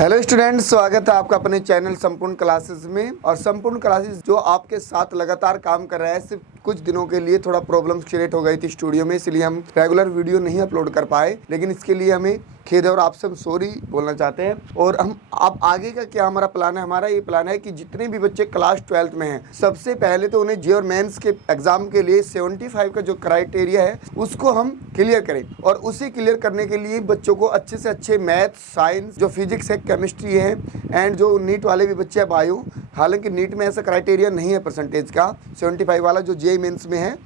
Hello students, स्वागत है आपका अपने चैनल संपूर्ण क्लासेस में। और संपूर्ण क्लासेस जो आपके साथ लगातार काम कर रहा है, सिर्फ कुछ दिनों के लिए थोड़ा प्रॉब्लम्स क्रिएट हो गई थी स्टूडियो में, इसलिए हम रेगुलर वीडियो नहीं अपलोड कर पाए। लेकिन इसके लिए हमें खेद है और आपसे हम सॉरी बोलना चाहते हैं। और हम आप आगे का क्या हमारा प्लान है, हमारा ये प्लान है कि जितने भी बच्चे क्लास 12th में हैं, सबसे पहले तो उन्हें जे और मेंस के एग्जाम के लिए 75 का जो क्राइटेरिया है उसको हम क्लियर करें। और उसे क्लियर करने के लिए बच्चों को अच्छे से अच्छे मैथ, साइंस, जो फिजिक्स है, केमिस्ट्री है, एंड जो नीट वाले भी बच्चे हैं बायो, हालांकि नीट में ऐसा क्राइटेरिया नहीं है परसेंटेज का 75 वाला जो जे मेंस में है।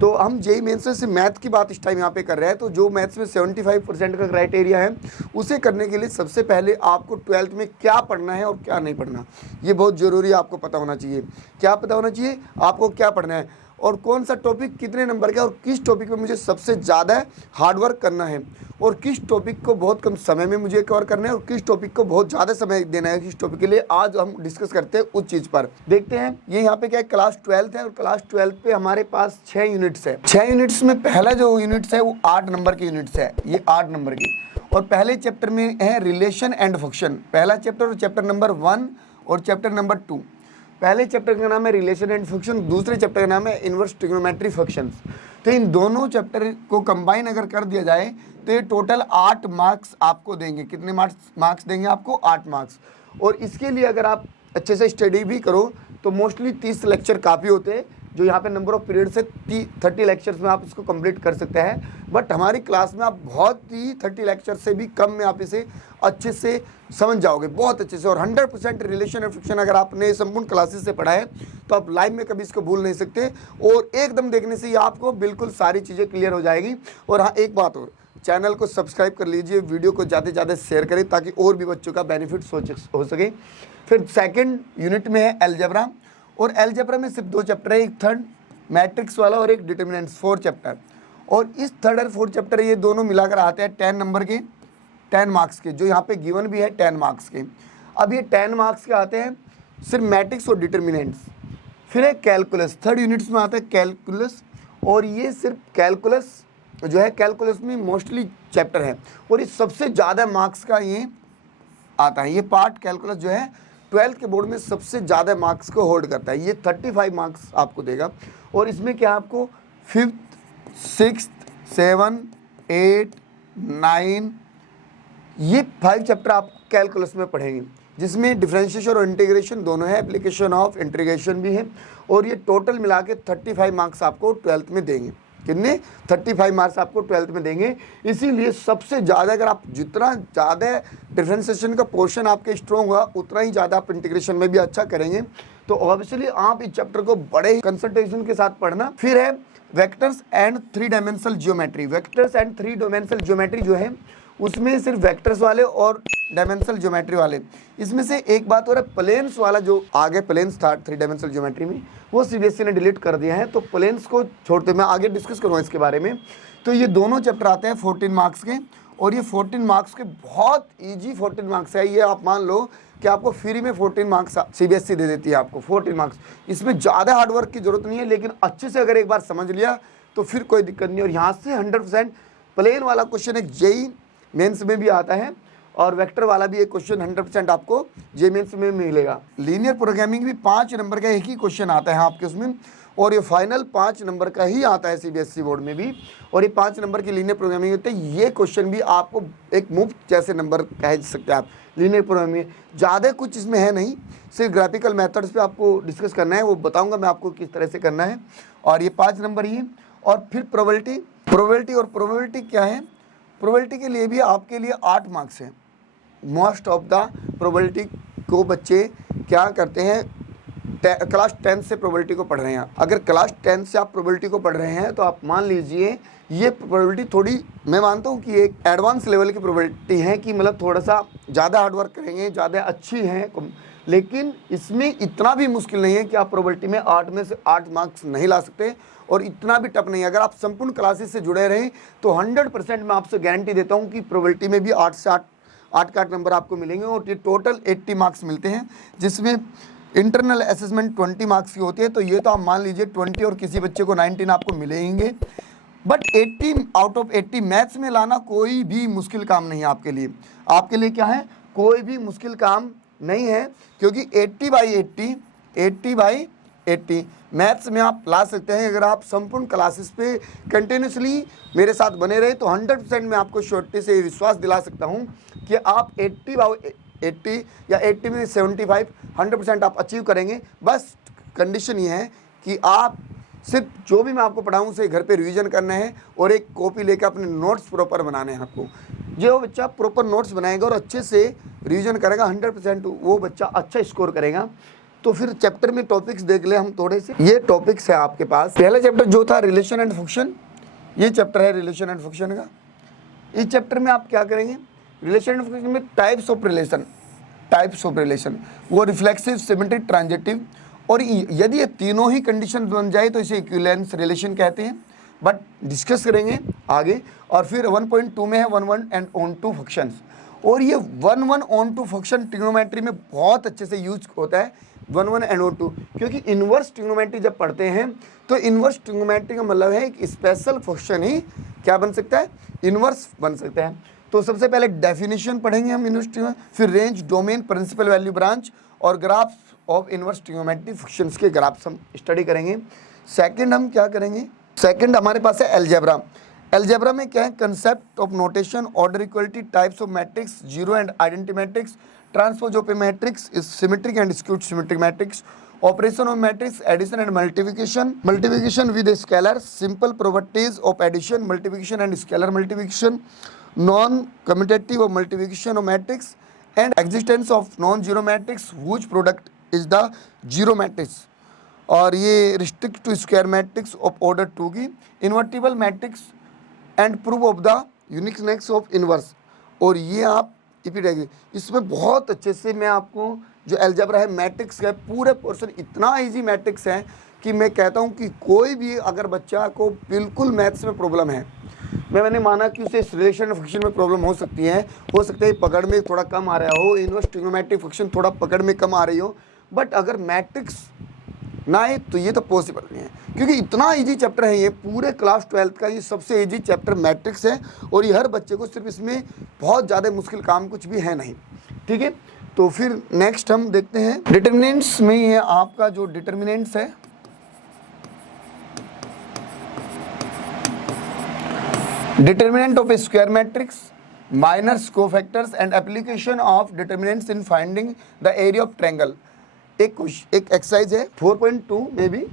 तो हम जे मेंस में से मैथ की बात इस टाइम यहाँ पे कर रहे हैं। तो जो मैथ्स में 75% का क्राइटेरिया है, उसे करने के लिए सबसे पहले आपको 12th में क्या पढ़ना है और क्या नहीं पढ़ना, ये बहुत ज़रूरी आपको पता होना चाहिए। क्या पता होना चाहिए आपको, क्या पढ़ना है और कौन सा टॉपिक कितने नंबर का, और किस टॉपिक पे मुझे सबसे ज़्यादा हार्डवर्क करना है, और किस टॉपिक को बहुत कम समय में मुझे कवर करना है, और किस टॉपिक को बहुत ज़्यादा समय देना है किस टॉपिक के लिए। आज हम डिस्कस करते हैं उस चीज़ पर। देखते हैं ये यहाँ पे क्या है, क्लास 12th है और क्लास 12th पे हमारे पास 6 यूनिट्स है। 6 यूनिट्स में पहला जो यूनिट्स है वो 8 नंबर के यूनिट्स है, ये 8 नंबर की। और पहले चैप्टर में है रिलेशन एंड फंक्शन, पहला चैप्टर, और चैप्टर नंबर 1 और चैप्टर नंबर 2। पहले चैप्टर का नाम है रिलेशन एंड फंक्शन, दूसरे चैप्टर का नाम है इनवर्स ट्रिग्नोमेट्री फंक्शंस। तो इन दोनों चैप्टर को कंबाइन अगर कर दिया जाए तो ये टोटल 8 मार्क्स आपको देंगे। कितने मार्क्स देंगे आपको? 8 मार्क्स। और इसके लिए अगर आप अच्छे से स्टडी भी करो तो मोस्टली 30 लेक्चर काफ़ी होते हैं, जो यहाँ पे नंबर ऑफ पीरियड से 30 लेक्चर्स में आप इसको कंप्लीट कर सकते हैं। बट हमारी क्लास में आप बहुत ही 30 लेक्चर से भी कम में आप इसे अच्छे से समझ जाओगे, बहुत अच्छे से। और 100% रिलेशन एंड फिक्शन अगर आपने संपूर्ण क्लासेस से पढ़ा है तो आप लाइव में कभी इसको भूल नहीं सकते, और एकदम देखने से ही आपको बिल्कुल सारी चीज़ें क्लियर हो जाएगी। और हाँ, एक बात और, चैनल को सब्सक्राइब कर लीजिए, वीडियो को ज़्यादा से ज़्यादा शेयर करें ताकि और भी बच्चों का बेनिफिट हो सके। फिर सेकेंड यूनिट में है अलजेब्रा, और अलजेब्रा में सिर्फ 2 चैप्टर है, एक थर्ड मैट्रिक्स वाला और एक डिटर्मिनेंट्स, 4 चैप्टर। और इस थर्ड और 4 चैप्टर ये दोनों मिलाकर आते हैं 10 नंबर के, 10 मार्क्स के, जो यहाँ पे गिवन भी है 10 मार्क्स के। अब ये 10 मार्क्स के आते हैं सिर्फ मैट्रिक्स और डिटर्मिनेंट्स। फिर है कैलकुलस, थर्ड यूनिट्स में आता है कैलकुलस, और ये सिर्फ कैलकुलस जो है, कैलकुलस में मोस्टली चैप्टर है और ये सबसे ज़्यादा मार्क्स का ये आता है। ये पार्ट कैलकुलस जो है 12th के बोर्ड में सबसे ज़्यादा मार्क्स को होल्ड करता है। ये 35 मार्क्स आपको देगा। और इसमें क्या आपको 5th, 6th, 7, 8, 9, ये 5 चैप्टर आप कैलकुलस में पढ़ेंगे, जिसमें डिफरेंशिएशन और इंटीग्रेशन दोनों है, एप्लीकेशन ऑफ इंटीग्रेशन भी है। और ये टोटल मिला के 35 मार्क्स आपको 12th में देंगे। कितने? 35 मार्क्स आपको 12th में देंगे। इसीलिए सबसे ज़्यादा, अगर आप जितना ज़्यादा डिफरेंशिएशन का पोर्शन आपके स्ट्रॉन्ग हुआ, उतना ही ज़्यादा आप इंटीग्रेशन में भी अच्छा करेंगे। तो ऑब्वियसली आप इस चैप्टर को बड़े ही कंसंट्रेशन के साथ पढ़ना। फिर है vectors and 3 dimensional geometry. Vectors and 3 dimensional geometry जो है, उसमें सिर्फ वेक्टर्स वाले और डायमेंशनल ज्योमेट्री वाले। इसमें से एक बात हो रहा है, प्लेन्स वाला जो आगे प्लेन्स था 3 डायमेंशनल ज्योमेट्री में, वो सीबीएसई ने डिलीट कर दिया है। तो प्लेन्स को छोड़ते, मैं आगे डिस्कस करूँगा इसके बारे में। तो ये दोनों चैप्टर आते हैं 14 मार्क्स के, और ये 14 मार्क्स के बहुत ईजी 14 मार्क्स है। ये आप मान लो कि आपको फ्री में 14 मार्क्स सीबीएसई दे देती है आपको, 14 मार्क्स। इसमें ज़्यादा हार्डवर्क की जरूरत नहीं है, लेकिन अच्छे से अगर एक बार समझ लिया तो फिर कोई दिक्कत नहीं। और यहाँ से 100% प्लेन वाला क्वेश्चन एक जेई मेंस में भी आता है, और वेक्टर वाला भी एक क्वेश्चन 100% आपको जे मेंस में मिलेगा। लीनियर प्रोग्रामिंग भी 5 नंबर का एक ही क्वेश्चन आता है आपके उसमें, और ये फाइनल 5 नंबर का ही आता है सीबीएसई बोर्ड में भी। और ये 5 नंबर की लीनियर प्रोग्रामिंग होते हैं। ये क्वेश्चन भी आपको एक मुफ्त जैसे नंबर कह सकते हैं आप लीनियर प्रोग्रामिंग में। ज़्यादा कुछ इसमें है नहीं, सिर्फ ग्राफिकल मेथड्स पे आपको डिस्कस करना है, वो बताऊंगा मैं आपको किस तरह से करना है। और ये 5 नंबर ही। और फिर प्रोबेबिलिटी और प्रोबेबिलिटी क्या है? प्रोबेबिलिटी के लिए भी आपके लिए 8 मार्क्स हैं। मोस्ट ऑफ द प्रोबेबिलिटी को बच्चे क्या करते हैं, क्लास 10 से प्रोबेबिलिटी को पढ़ रहे हैं। अगर क्लास 10 से आप प्रोबेबिलिटी को पढ़ रहे हैं तो आप मान लीजिए ये प्रोबेबिलिटी थोड़ी, मैं मानता हूँ कि एक एडवांस लेवल की प्रोबेबिलिटी है, कि मतलब थोड़ा सा ज़्यादा हार्डवर्क करेंगे, ज़्यादा अच्छी है। लेकिन इसमें इतना भी मुश्किल नहीं है कि आप प्रोबेबिलिटी में 8 में से 8 मार्क्स नहीं ला सकते, और इतना भी टफ नहीं है। अगर आप संपूर्ण क्लासेस से जुड़े रहें तो 100% मैं आपसे गारंटी देता हूँ कि प्रोबेबिलिटी में भी 8 से 8 का नंबर आपको मिलेंगे। और ये टोटल 80 मार्क्स मिलते हैं, जिसमें इंटरनल असेसमेंट 20 मार्क्स की होती है। तो ये तो आप मान लीजिए 20, और किसी बच्चे को 19 आपको मिलेंगे। बट 80 आउट ऑफ 80 मैथ्स में लाना कोई भी मुश्किल काम नहीं है आपके लिए। आपके लिए क्या है, कोई भी मुश्किल काम नहीं है, क्योंकि 80/80 मैथ्स में आप ला सकते हैं। अगर आप संपूर्ण क्लासेस पे कंटिन्यूसली मेरे साथ बने रहे तो 100% मैं आपको श्योरिटी से विश्वास दिला सकता हूं कि आप 80/80 या 80 में 75 100% आप अचीव करेंगे। बस कंडीशन ये है कि आप सिर्फ जो भी मैं आपको पढ़ाऊँ उसे घर पे रिवीजन करना है और एक कॉपी लेकर अपने नोट्स प्रॉपर बनाने हैं आपको। जो बच्चा प्रॉपर नोट्स बनाएगा और अच्छे से रिवीजन करेगा 100% वो बच्चा अच्छा स्कोर करेगा। तो फिर चैप्टर में टॉपिक्स देख ले हम थोड़े से। ये टॉपिक्स है आपके पास। पहला चैप्टर जो था रिलेशन एंड फंक्शन, ये चैप्टर है रिलेशन एंड फंक्शन का। इस चैप्टर में आप क्या करेंगे, रिलेशन एंड फंक्शन में टाइप्स ऑफ रिलेशन, वो रिफ्लेक्सिव, सिमेट्रिक, ट्रांजिटिव, और यदि ये तीनों ही कंडीशन बन जाए तो इसे इक्विवेलेंस रिलेशन कहते हैं। बट डिस्कस करेंगे आगे। और फिर 1.2 में है 1 एंड ऑन टू फंक्शंस, और ये 1 ऑन टू फंक्शन ट्रिग्नोमेट्री में बहुत अच्छे से यूज होता है 1 एंड ऑन टू, क्योंकि इन्वर्स ट्रिग्नोमेट्री जब पढ़ते हैं तो इन्वर्स ट्रिग्नोमेट्री का मतलब है एक स्पेशल फंक्शन ही क्या बन सकता है, इन्वर्स बन सकता है। तो सबसे पहले डेफिनेशन पढ़ेंगे हम इन्वर्स ट्रिग्नोमेट्री, फिर range, domain, principal value, branch और graphs of inverse trigonometry functions के ग्राफ्स हम स्टडी करेंगे। सेकंड हम क्या करेंगे, सेकंड हमारे पास है अलजेब्रा। अलजेब्रा में क्या है, concept of notation, order equality, types of matrix, zero and identity matrix, transpose of a matrix, symmetric and skewed symmetric matrix, operation of matrix, addition and multiplication with scalar, simple properties of addition, multiplication and scalar multiplication, non commutative of multiplication of matrix and existence of non zero matrix which product is the zero matrix, और ये restrict to square matrix of order 2 की, invertible matrix and proof of the uniqueness of inverse. और ये आप इपिडेगी, इसमें बहुत अच्छे से मैं आपको जो अलजेब्रा है मैट्रिक्स का पूरे पोर्शन, इतना इजी मैट्रिक्स है कि मैं कहता हूँ कि कोई भी अगर बच्चा को बिल्कुल मैथ्स में प्रॉब्लम है, मैंने माना कि उसे रिलेशन फंक्शन में प्रॉब्लम हो सकती है, हो सकता है पकड़ में थोड़ा कम आ रहा हो, इन्वर्स ट्रिग्नोमेट्री फंक्शन थोड़ा पकड़ में कम आ रही हो, बट अगर मैट्रिक्स ना आए तो ये तो पॉसिबल नहीं है, क्योंकि इतना इजी चैप्टर है ये। पूरे क्लास 12th का ये सबसे इजी चैप्टर मैट्रिक्स है, और ये हर बच्चे को सिर्फ इसमें बहुत ज़्यादा मुश्किल काम कुछ भी है नहीं, ठीक है। तो फिर नेक्स्ट हम देखते हैं डिटर्मिनेंट्स में। ये आपका जो डिटर्मिनेंट्स है, determinant of a square matrix, minors, cofactors and application of determinants in finding the area of triangle. एक एक्सरसाइज है 4.2 में भी,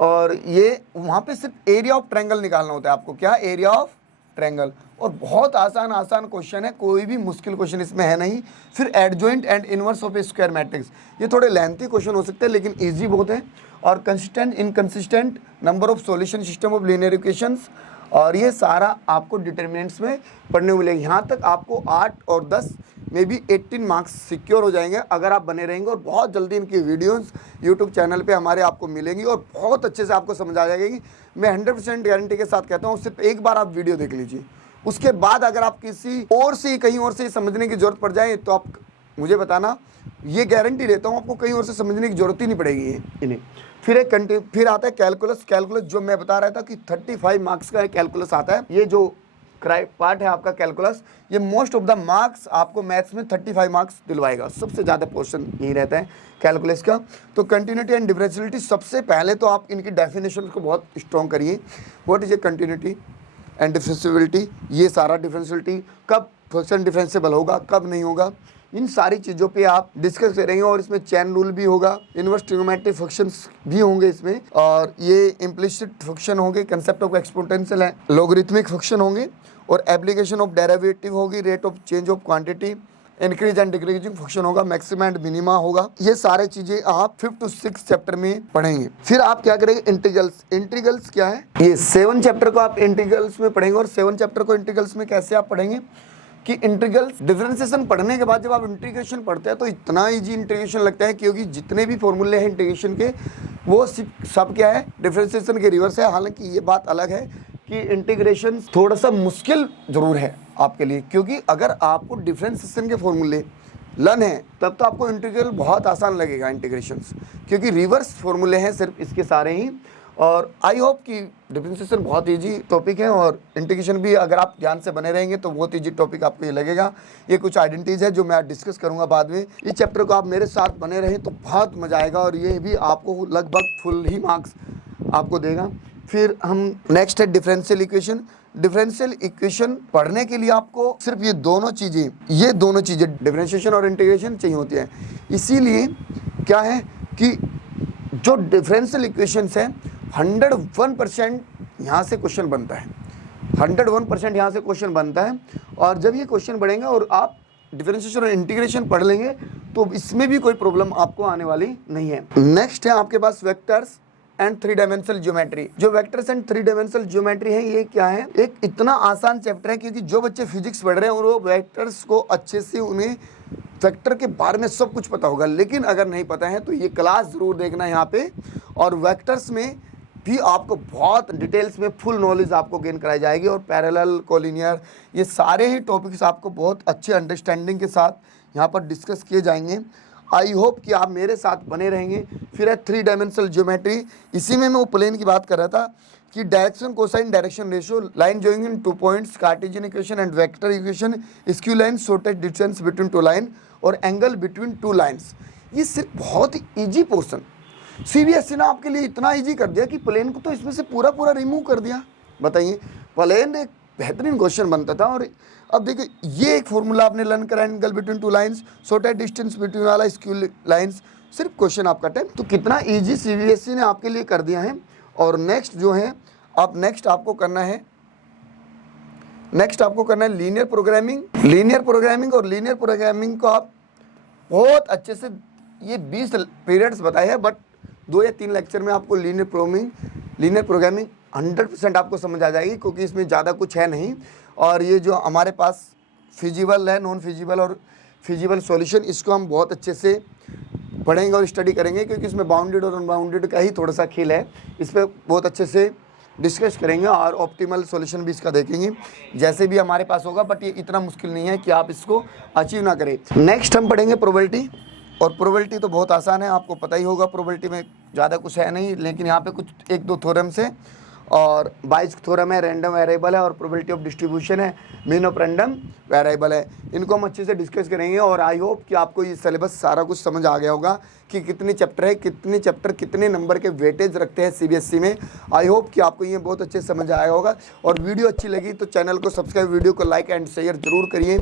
और ये वहाँ पे सिर्फ एरिया ऑफ ट्रायंगल निकालना होता है आपको। क्या, एरिया ऑफ ट्रायंगल, और बहुत आसान क्वेश्चन है, कोई भी मुश्किल क्वेश्चन इसमें है नहीं। फिर adjoint and inverse of a square matrix, ये थोड़े लेंथी क्वेश्चन हो सकते हैं लेकिन ईजी बहुत है। और consistent, inconsistent, number of solution, system of linear equations, और ये सारा आपको डिटर्मिनेंट्स में पढ़ने को मिलेगा। यहाँ तक आपको 8 और 10 में भी 18 मार्क्स सिक्योर हो जाएंगे अगर आप बने रहेंगे। और बहुत जल्दी इनकी वीडियोस यूट्यूब चैनल पे हमारे आपको मिलेंगी और बहुत अच्छे से आपको समझ आ जाएगी। मैं 100% गारंटी के साथ कहता हूँ, सिर्फ एक बार आप वीडियो देख लीजिए, उसके बाद अगर आप किसी और से कहीं और से समझने की जरूरत पड़ जाए तो आप मुझे बताना, ये गारंटी देता हूँ आपको कहीं और से समझने की जरूरत ही नहीं पड़ेगी इन्हें। फिर आता है कैलकुलस जो मैं बता रहा था कि 35 मार्क्स का कैलकुलस आता है। ये जो पार्ट है आपका कैलकुलस, ये मोस्ट ऑफ द मार्क्स आपको मैथ्स में 35 मार्क्स दिलवाएगा। सबसे ज़्यादा पोर्शन यही रहता है कैलकुलस का। तो कंटिन्यूटी एंड डिफरेंशियलिटी, सबसे पहले तो आप इनकी डेफिनेशन को बहुत स्ट्रॉन्ग करिए। What is a continuity and differentiality, ये सारा डिफरेंशियलिटी, कब फंक्शन डिफरेंशिएबल होगा, कब नहीं होगा, इन सारी चीज़ों पे आप डिस्कस करेंगे। और इसमें चेन रूल भी होगा, इनवर्स ट्रिग्नोमेट्रिक फंक्शंस भी होंगे इसमें, और ये इम्प्लिसिट फंक्शन होंगे, कंसेप्ट ऑफ एक्सपोनेंशियल है, लोगरिथमिक फंक्शन होंगे, और एप्लीकेशन ऑफ डेरिवेटिव होगी, rate of change of quantity, increase and decreasing function होगा, मैक्सिमा एंड मिनिमा होगा। ये सारे चीजें आप 5 to 6 चैप्टर में पढ़ेंगे। फिर आप क्या करेंगे, इंटीग्रल्स क्या है, ये 7 चैप्टर को आप इंटीग्रल्स में पढ़ेंगे। और 7 चैप्टर को इंटीग्रल्स में कैसे आप पढ़ेंगे कि इंटीग्रल्स डिफरेंशिएशन पढ़ने के बाद जब आप इंटीग्रेशन पढ़ते हैं तो इतना इजी इंटीग्रेशन लगता है, क्योंकि जितने भी फॉर्मूले हैं इंटीग्रेशन के वो सब क्या है, डिफरेंशिएशन के रिवर्स है। हालांकि ये बात अलग है कि इंटीग्रेशन थोड़ा सा मुश्किल जरूर है आपके लिए, क्योंकि अगर आपको डिफरेंशिएशन के फॉर्मूले लर्न है तब तो आपको इंटीग्रल बहुत आसान लगेगा इंटीग्रेशंस, क्योंकि रिवर्स फॉर्मूले हैं सिर्फ इसके सारे ही। और आई होप कि डिफरेंशिएशन बहुत इजी टॉपिक है और इंटीग्रेशन भी अगर आप ध्यान से बने रहेंगे तो बहुत इजी टॉपिक आपको ये लगेगा। ये कुछ आइडेंटिटीज़ है जो मैं डिस्कस करूंगा बाद में। इस चैप्टर को आप मेरे साथ बने रहें तो बहुत मज़ा आएगा और ये भी आपको लगभग फुल ही मार्क्स आपको देगा। फिर हम नेक्स्ट है डिफरेंशियल इक्वेशन। डिफरेंशियल इक्वेशन पढ़ने के लिए आपको सिर्फ ये दोनों चीज़ें डिफरेंशिएशन और इंटीग्रेशन चाहिए होती है। इसीलिए क्या है कि जो डिफरेंशियल इक्वेशंस है 101% यहाँ से क्वेश्चन बनता है, 101% यहाँ से क्वेश्चन बनता है। और जब ये क्वेश्चन बढ़ेंगे और आप डिफरेंशिएशन और इंटीग्रेशन पढ़ लेंगे तो इसमें भी कोई प्रॉब्लम आपको आने वाली नहीं है। नेक्स्ट है आपके पास वेक्टर्स एंड 3 डायमेंशनल ज्योमेट्री। जो वेक्टर्स एंड 3 डायमेंशनल ज्योमेट्री है ये क्या है, एक इतना आसान चैप्टर है क्योंकि जो बच्चे फिजिक्स पढ़ रहे हैं और वो वेक्टर्स को अच्छे से उन्हें वेक्टर के बारे में सब कुछ पता होगा, लेकिन अगर नहीं पता है तो ये क्लास ज़रूर देखना यहाँ पे। और वेक्टर्स में भी आपको बहुत डिटेल्स में फुल नॉलेज आपको गेन कराई जाएगी और पैरेलल कोलिनियर ये सारे ही टॉपिक्स आपको बहुत अच्छे अंडरस्टैंडिंग के साथ यहाँ पर डिस्कस किए जाएंगे। आई होप कि आप मेरे साथ बने रहेंगे। फिर है 3 डायमेंशनल ज्योमेट्री। इसी में मैं वो प्लेन की बात कर रहा था कि direction cosine direction ratio, line joining in 2 points, Cartesian equation and vector equation, skew line, shortest distance between 2 line और एंगल बिटवीन 2 लाइन्स। ये सिर्फ बहुत ही ईजी पोर्सन सीबीएसई ने आपके लिए इतना ईजी कर दिया कि प्लेन को तो इसमें से पूरा रिमूव कर दिया। बताइए, प्लेन एक बेहतरीन क्वेश्चन बनता था। और अब देखिए ये एक फॉर्मूला आपने लर्न करा, angle between 2 lines, shortest distance between वाला, स्क्यू लाइन्स, सिर्फ क्वेश्चन आपका टाइम। तो कितना ईजी सीबीएसई ने आपके लिए कर दिया है। और नेक्स्ट जो है अब नेक्स्ट आपको करना है लीनियर प्रोग्रामिंग। और लीनियर प्रोग्रामिंग को आप बहुत अच्छे से, ये 20 पीरियड्स बताए हैं बट 2 या 3 लेक्चर में आपको लीनियर प्रोग्रामिंग 100% आपको समझ आ जाएगी क्योंकि इसमें ज़्यादा कुछ है नहीं। और ये जो हमारे पास फिजिबल है, नॉन फिजिबल और फिजिबल सॉल्यूशन, इसको हम बहुत अच्छे से पढ़ेंगे और स्टडी करेंगे क्योंकि इसमें बाउंडेड और अनबाउंडेड का ही थोड़ा सा खेल है। इस पर बहुत अच्छे से डिस्कस करेंगे और ऑप्टिमल सॉल्यूशन भी इसका देखेंगे जैसे भी हमारे पास होगा। बट ये इतना मुश्किल नहीं है कि आप इसको अचीव ना करें। नेक्स्ट हम पढ़ेंगे प्रोबेबिलिटी। और प्रोबेबिलिटी तो बहुत आसान है, आपको पता ही होगा। प्रोबेबिलिटी में ज़्यादा कुछ है नहीं, लेकिन यहाँ पे कुछ 1-2 थ्योरम्स है और बाइज थ्योरम है, रैंडम वेरिएबल है और प्रोबेबिलिटी ऑफ डिस्ट्रीब्यूशन है, मीन ऑफ रैंडम वेरिएबल है। इनको हम अच्छे से डिस्कस करेंगे और आई होप कि आपको ये सिलेबस सारा कुछ समझ आ गया होगा कि कितने चैप्टर है, कितने नंबर के वेटेज रखते हैं सीबीएसई में। आई होप कि आपको ये बहुत अच्छे से समझ आया होगा। और वीडियो अच्छी लगी तो चैनल को सब्सक्राइब, वीडियो को लाइक एंड शेयर जरूर करिए।